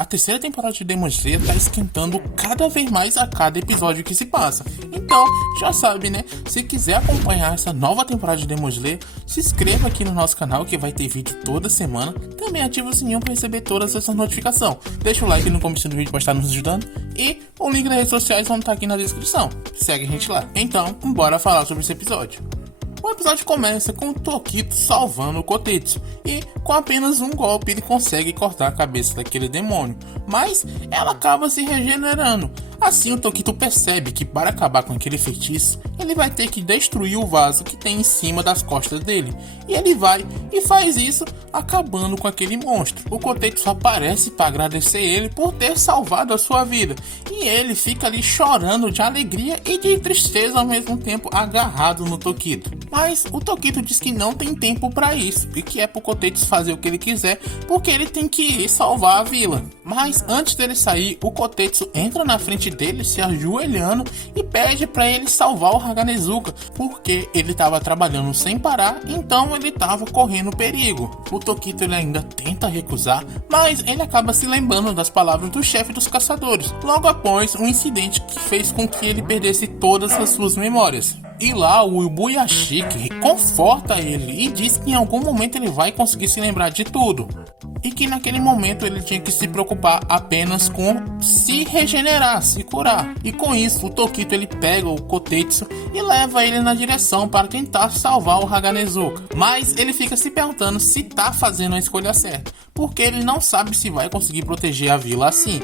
A terceira temporada de Demon Slayer tá esquentando cada vez mais a cada episódio que se passa. Então, já sabe, né? Se quiser acompanhar essa nova temporada de Demon Slayer, se inscreva aqui no nosso canal que vai ter vídeo toda semana. Também ativa o sininho para receber todas essas notificações. Deixa o like no começo do vídeo para estar nos ajudando. E o link das redes sociais vão estar aqui na descrição. Segue a gente lá. Então, bora falar sobre esse episódio. O episódio começa com o Tokito salvando o Kotetsu e com apenas um golpe ele consegue cortar a cabeça daquele demônio, mas ela acaba se regenerando. Assim o Tokito percebe que para acabar com aquele feitiço ele vai ter que destruir o vaso que tem em cima das costas dele, e ele vai e faz isso, acabando com aquele monstro. O Kotetsu aparece para agradecer ele por ter salvado a sua vida, e ele fica ali chorando de alegria e de tristeza ao mesmo tempo, agarrado no Tokito. Mas o Tokito diz que não tem tempo para isso e que é pro Kotetsu fazer o que ele quiser, porque ele tem que ir salvar a vila. Mas antes dele sair, o Kotetsu entra na frente dele se ajoelhando e pede para ele salvar o Haganezuka, porque ele estava trabalhando sem parar, então ele estava correndo perigo. O Tokito ele ainda tenta recusar, mas ele acaba se lembrando das palavras do chefe dos caçadores, logo após um incidente que fez com que ele perdesse todas as suas memórias. E lá o Ibuyashiki conforta ele e diz que em algum momento ele vai conseguir se lembrar de tudo. E que naquele momento ele tinha que se preocupar apenas com se regenerar, se curar. E com isso o Tokito ele pega o Kotetsu e leva ele na direção para tentar salvar o Haganezuka. Mas ele fica se perguntando se tá fazendo a escolha certa, porque ele não sabe se vai conseguir proteger a vila assim.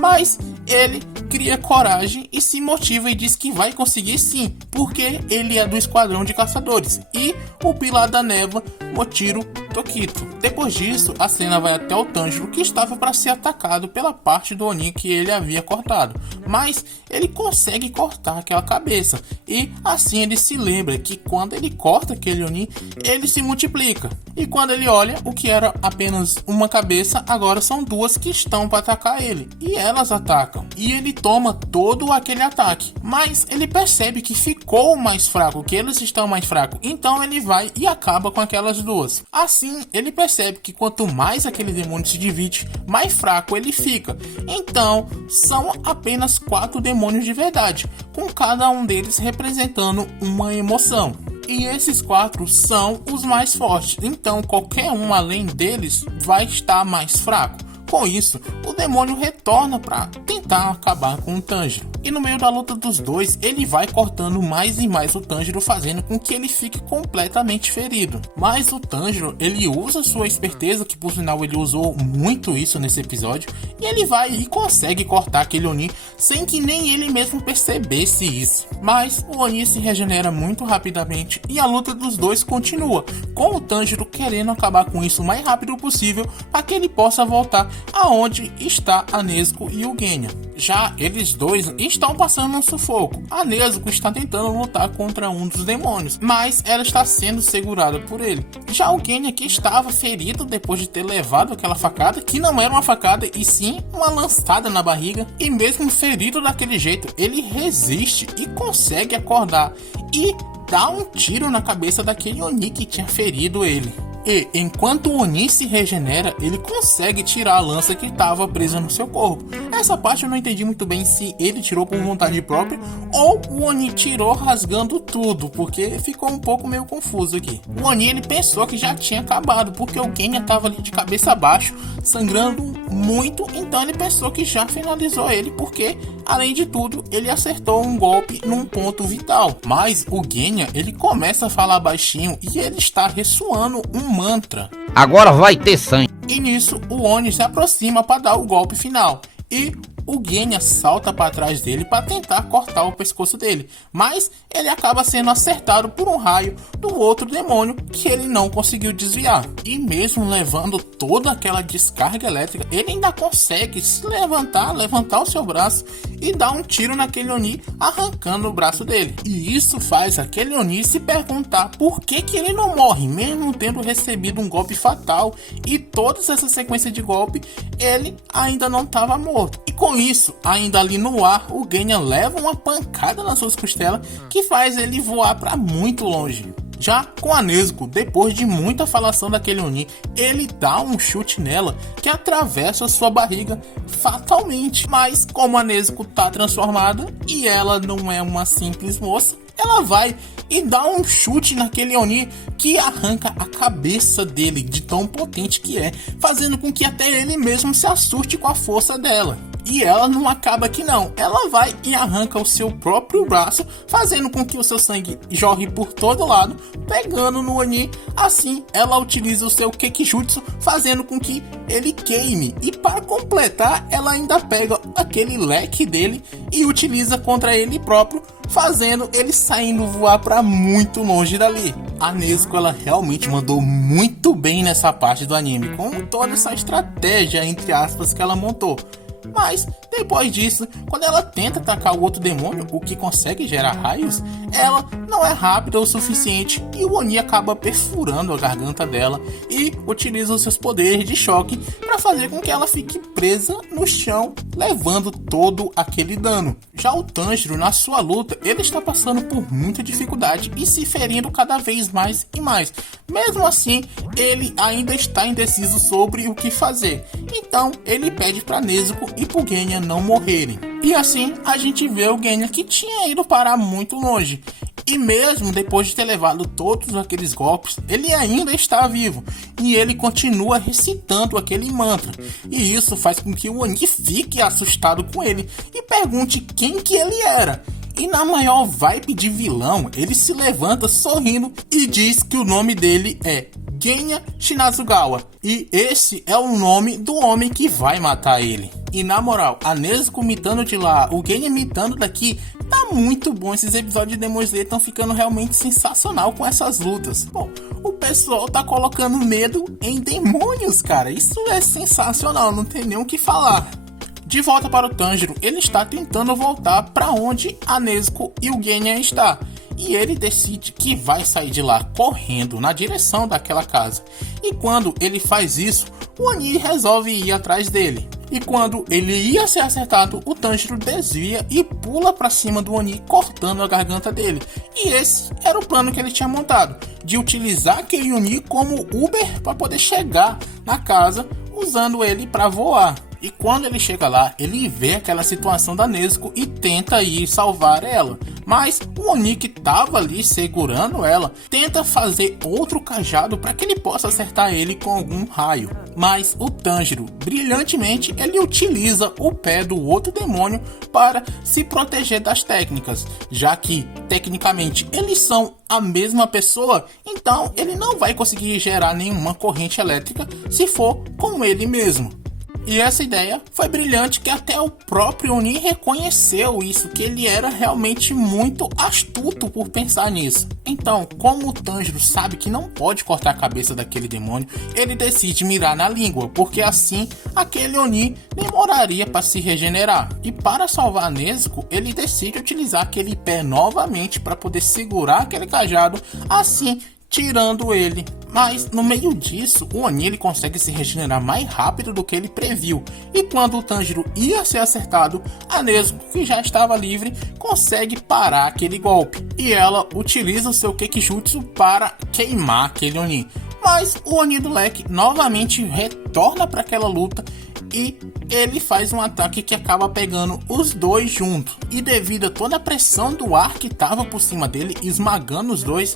Mas ele cria coragem e se motiva e diz que vai conseguir sim, porque ele é do esquadrão de caçadores e o pilar da névoa, Mochiro Tokito. Depois disso, a cena vai até o Tanjiro, que estava para ser atacado pela parte do Oni que ele havia cortado, mas ele consegue cortar aquela cabeça, e assim ele se lembra que quando ele corta aquele Oni, ele se multiplica, e quando ele olha, o que era apenas uma cabeça, agora são duas que estão para atacar ele, e elas atacam, e ele toma todo aquele ataque, mas ele percebe que ficou mais fraco, que eles estão mais fracos, então ele vai e acaba com aquelas duas. Assim, ele percebe que quanto mais aquele demônio se divide, mais fraco ele fica. Então, são apenas 4 demônios de verdade, com cada um deles representando uma emoção. E esses 4 são os mais fortes, então qualquer um além deles vai estar mais fraco. Com isso, o demônio retorna para tentar acabar com o Tanjiro. E no meio da luta dos dois, ele vai cortando mais e mais o Tanjiro, fazendo com que ele fique completamente ferido. Mas o Tanjiro, ele usa sua esperteza, que por sinal ele usou muito isso nesse episódio, e ele vai e consegue cortar aquele Oni sem que nem ele mesmo percebesse isso. Mas o Oni se regenera muito rapidamente e a luta dos dois continua, com o Tanjiro querendo acabar com isso o mais rápido possível para que ele possa voltar aonde está a Nezuko e o Genya. Já eles dois estão passando um sufoco. A Nezuko está tentando lutar contra um dos demônios, mas ela está sendo segurada por ele. Já o Genya, que estava ferido depois de ter levado aquela facada, que não era uma facada e sim uma lançada na barriga, e mesmo ferido daquele jeito, ele resiste e consegue acordar e dá um tiro na cabeça daquele Oni que tinha ferido ele. E enquanto o Oni se regenera, ele consegue tirar a lança que estava presa no seu corpo. Essa parte eu não entendi muito bem se ele tirou por vontade própria ou o Oni tirou rasgando tudo, porque ficou um pouco meio confuso aqui. O Oni ele pensou que já tinha acabado, porque o Genya estava ali de cabeça abaixo, sangrando muito, então ele pensou que já finalizou ele, porque além de tudo ele acertou um golpe num ponto vital. Mas o Genya ele começa a falar baixinho e ele está ressoando um mantra. Agora vai ter sangue. E nisso o Oni se aproxima para dar o golpe final. E o Genya salta para trás dele para tentar cortar o pescoço dele, mas ele acaba sendo acertado por um raio do outro demônio que ele não conseguiu desviar. E mesmo levando toda aquela descarga elétrica, ele ainda consegue se levantar o seu braço e dar um tiro naquele Oni, arrancando o braço dele. E isso faz aquele Oni se perguntar por que ele não morre, mesmo tendo recebido um golpe fatal e toda essa sequência de golpe, ele ainda não estava morto. E com isso, ainda ali no ar, o Genya leva uma pancada nas suas costelas que faz ele voar para muito longe. Já com a Nezuko, depois de muita falação daquele Oni, ele dá um chute nela que atravessa sua barriga fatalmente. Mas como a Nezuko tá transformada e ela não é uma simples moça, ela vai e dá um chute naquele Oni que arranca a cabeça dele de tão potente que é, fazendo com que até ele mesmo se assuste com a força dela. E ela não acaba aqui não, ela vai e arranca o seu próprio braço, fazendo com que o seu sangue jorre por todo lado, pegando no Oni. Assim, ela utiliza o seu Kekijutsu, fazendo com que ele queime. E para completar, ela ainda pega aquele leque dele e utiliza contra ele próprio, fazendo ele saindo voar para muito longe dali. A Nezuko, ela realmente mandou muito bem nessa parte do anime, com toda essa estratégia, entre aspas, que ela montou. Mas, depois disso, quando ela tenta atacar o outro demônio, o que consegue gerar raios, ela não é rápida o suficiente e o Oni acaba perfurando a garganta dela e utiliza os seus poderes de choque para fazer com que ela fique presa no chão, levando todo aquele dano. Já o Tanjiro, na sua luta, ele está passando por muita dificuldade e se ferindo cada vez mais e mais. Mesmo assim, ele ainda está indeciso sobre o que fazer. Então, ele pede para Nezuko e pro Genya não morrerem. E assim, a gente vê o Genya que tinha ido parar muito longe. E mesmo depois de ter levado todos aqueles golpes, ele ainda está vivo. E ele continua recitando aquele mantra. E isso faz com que o Oni fique assustado com ele e pergunte quem que ele era. E na maior vibe de vilão, ele se levanta sorrindo e diz que o nome dele é Genya Shinazugawa. E esse é o nome do homem que vai matar ele. E na moral, a Nezuko imitando de lá, o Genya imitando daqui, tá muito bom. Esses episódios de Demon Slayer estão ficando realmente sensacional com essas lutas. Bom, o pessoal tá colocando medo em demônios, cara. Isso é sensacional, não tem nem o que falar. De volta para o Tanjiro, ele está tentando voltar para onde a Nezuko e o Genya está. E ele decide que vai sair de lá correndo na direção daquela casa. E quando ele faz isso, o Oni resolve ir atrás dele. E quando ele ia ser acertado, o Tanjiro desvia e pula para cima do Oni, cortando a garganta dele. E esse era o plano que ele tinha montado, de utilizar aquele Oni como Uber para poder chegar na casa, usando ele para voar. E quando ele chega lá, ele vê aquela situação da Nezuko e tenta ir salvar ela. Mas o Oni que estava ali segurando ela, tenta fazer outro cajado para que ele possa acertar ele com algum raio. Mas o Tanjiro, brilhantemente, ele utiliza o pé do outro demônio para se proteger das técnicas. Já que, tecnicamente, eles são a mesma pessoa, então ele não vai conseguir gerar nenhuma corrente elétrica se for com ele mesmo. E essa ideia foi brilhante, que até o próprio Oni reconheceu isso, que ele era realmente muito astuto por pensar nisso. Então, como o Tanjiro sabe que não pode cortar a cabeça daquele demônio, ele decide mirar na língua, porque assim aquele Oni demoraria para se regenerar. E para salvar a Nezuko, ele decide utilizar aquele pé novamente para poder segurar aquele cajado, assim tirando ele. Mas no meio disso, o Oni ele consegue se regenerar mais rápido do que ele previu. E quando o Tanjiro ia ser acertado, a Nezuko, que já estava livre, consegue parar aquele golpe. E ela utiliza o seu Kekijutsu para queimar aquele Oni. Mas o Oni do leque novamente retorna para aquela luta e ele faz um ataque que acaba pegando os dois juntos. E devido a toda a pressão do ar que estava por cima dele, esmagando os dois,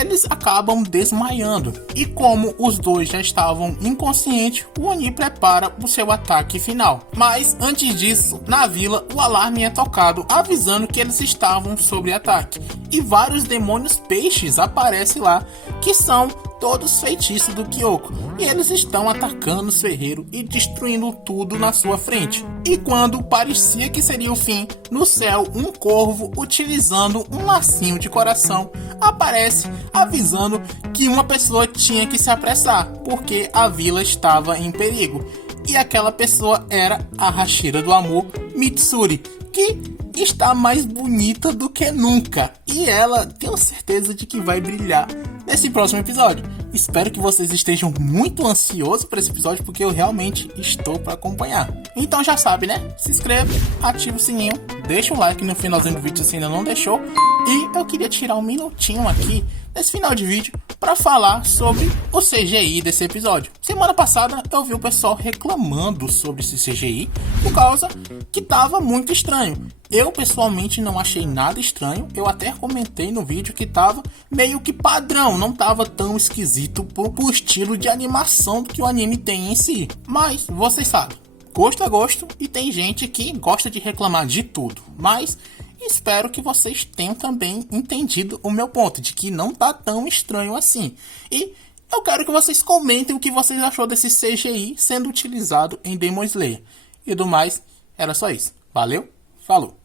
eles acabam desmaiando. E como os dois já estavam inconscientes, o Oni prepara o seu ataque final. Mas antes disso, na vila, o alarme é tocado, avisando que eles estavam sob ataque. E vários demônios peixes aparecem lá, que são todos feitiços do Kyoko. E eles estão atacando os ferreiros e destruindo tudo na sua frente. E quando parecia que seria o fim, no céu um corvo, utilizando um lacinho de coração, aparece avisando que uma pessoa tinha que se apressar, porque a vila estava em perigo. E aquela pessoa era a Hashira do Amor, Mitsuri, que está mais bonita do que nunca. E ela, tenho certeza de que vai brilhar nesse próximo episódio. Espero que vocês estejam muito ansiosos para esse episódio, porque eu realmente estou para acompanhar. Então já sabe, né? Se inscreva, ativa o sininho. deixa o like no finalzinho do vídeo se ainda não deixou. E eu queria tirar um minutinho aqui nesse final de vídeo para falar sobre o CGI desse episódio. Semana passada eu vi o pessoal reclamando sobre esse CGI por causa que tava muito estranho. Eu pessoalmente não achei nada estranho, eu até comentei no vídeo que tava meio que padrão, não tava tão esquisito pro estilo de animação que o anime tem em si. Mas vocês sabem, gosto é gosto e tem gente que gosta de reclamar de tudo, mas espero que vocês tenham também entendido o meu ponto, de que não tá tão estranho assim. E eu quero que vocês comentem o que vocês achou desse CGI sendo utilizado em Demon Slayer. E do mais, era só isso. Valeu, falou!